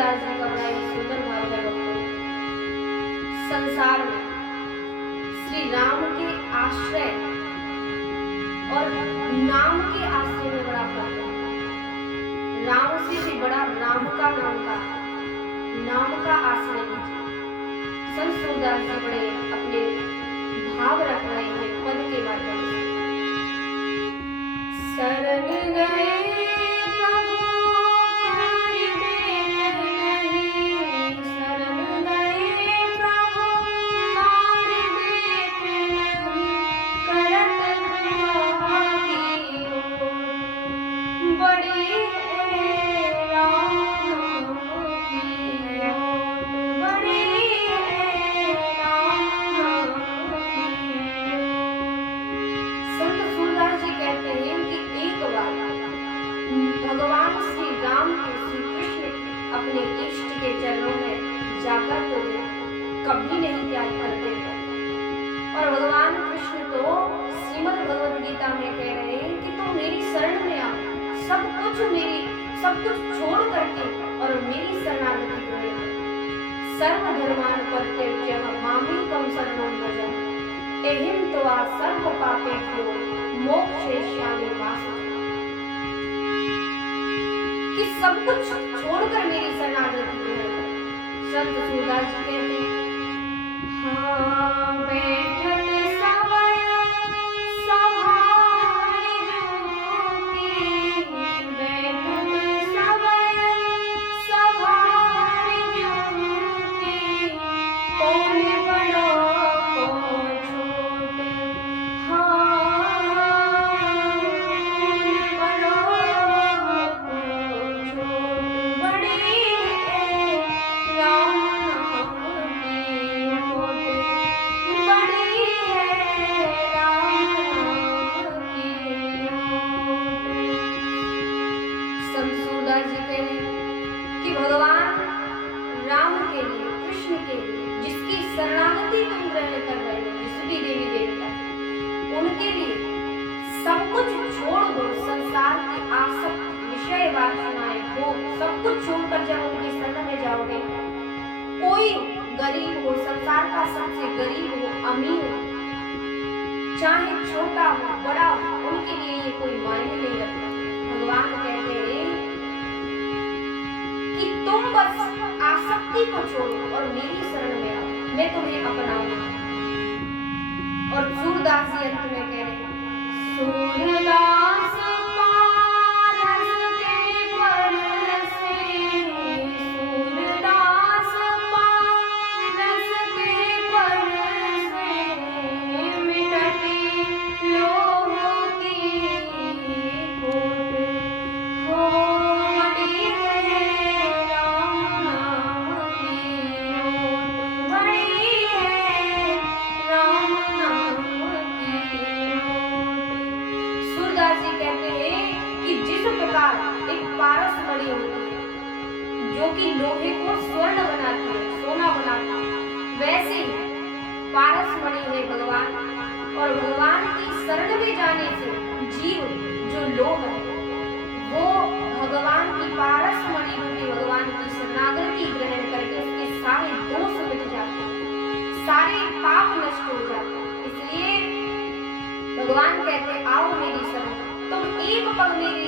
सूरदास जी का बड़ा ही सुंदर भाव है भक्तों। संसार में श्री राम के आश्रय और नाम के आश्रय में बड़ा फर्क है। राम से भी बड़ा राम का नाम का आश्रय लीजिए। संत सूरदास जी बड़े अपने भाव रख रहे हैं पद के माध्यम से। शरण गए प्रभु प्राण देत नहीं, शरण गए प्रभु प्राण देत नहीं, करत द्रोह की ओट, बड़ी है राम की ओट, बड़ी है राम की ओट। संत सूरदास जी कहते हैं कि एक बार भगवान श्री राम के श्री कृष्ण अपने इष्ट के चरणों में जाकर तो कभी नहीं त्याग करते थे। और भगवान कृष्ण तो श्रीमद् भगवद गीता में कह रहे हैं कि तुम मेरी शरण में आओ, सब कुछ छोड़ करके और मेरी शरणागति करो। सर्वधर्मान् परित्यज्य मामेकं शरणं व्रज, एहिं त्वा सर्व पापेभ्यो मोक्षयिष्यामि मा शुचः। कि सब कुछ छोड़कर मेरी शरणागति करो। संत सूरदास जी कहते हैं, हाँ बैठत समय सभारि जोगी, बैठत समय सभारि जोगी, कौन बड़ो को छोटे, हाँ कौन बड़ो को छोटे, बड़ी है राम नाम की ओट, बड़ी है राम नाम की ओट। संत सूरदास जी कह रहे हैं कि भगवान राम के लिए, कृष्ण के लिए जिसकी शरणागति तुम ग्रहण कर रहे हो, जिस भी देवी देवता उनके लिए सब कुछ छोड़ दो। संसार की आसक्त विषय वासनाएं वो सब कुछ छोड़कर जब उनकी शरण में जाओगे, कोई गरीब हो, संसार का सबसे गरीब हो, अमीर हो, चाहे छोटा हो बड़ा हो, उनके लिए ये कोई मायने नहीं रखता। भगवान कहते हैं कि तुम बस आसक्ति को छोड़ो और मेरी शरण में आओ, मैं तुम्हें अपनाऊंगा। और सूरदास जी अंत में कह रहे हैं, सूरदास पारस के परसे, सूरदास पारस के परसे, मिटती लोह की कोट, हो बड़ी है राम नाम की ओट, बड़ी है राम नाम की ओट। सूरदास जी कहते हैं कि जिस प्रकार एक पारस मणि होती है जो कि लोहे को स्वर्ण बनाती है, सोना बनाती है, वैसे ही पारस मणि है भगवान। और भगवान की शरण में जाने से जीव जो लोह है वो भगवान की पारस मणि रूपी भगवान की शरणागति ग्रहण करके उसके सारे दोष मिट जाते हैं, सारे पाप नष्ट हो जाते हैं। इसलिए भगवान कहते आओ मेरी शरण, तुम एक पग मेरी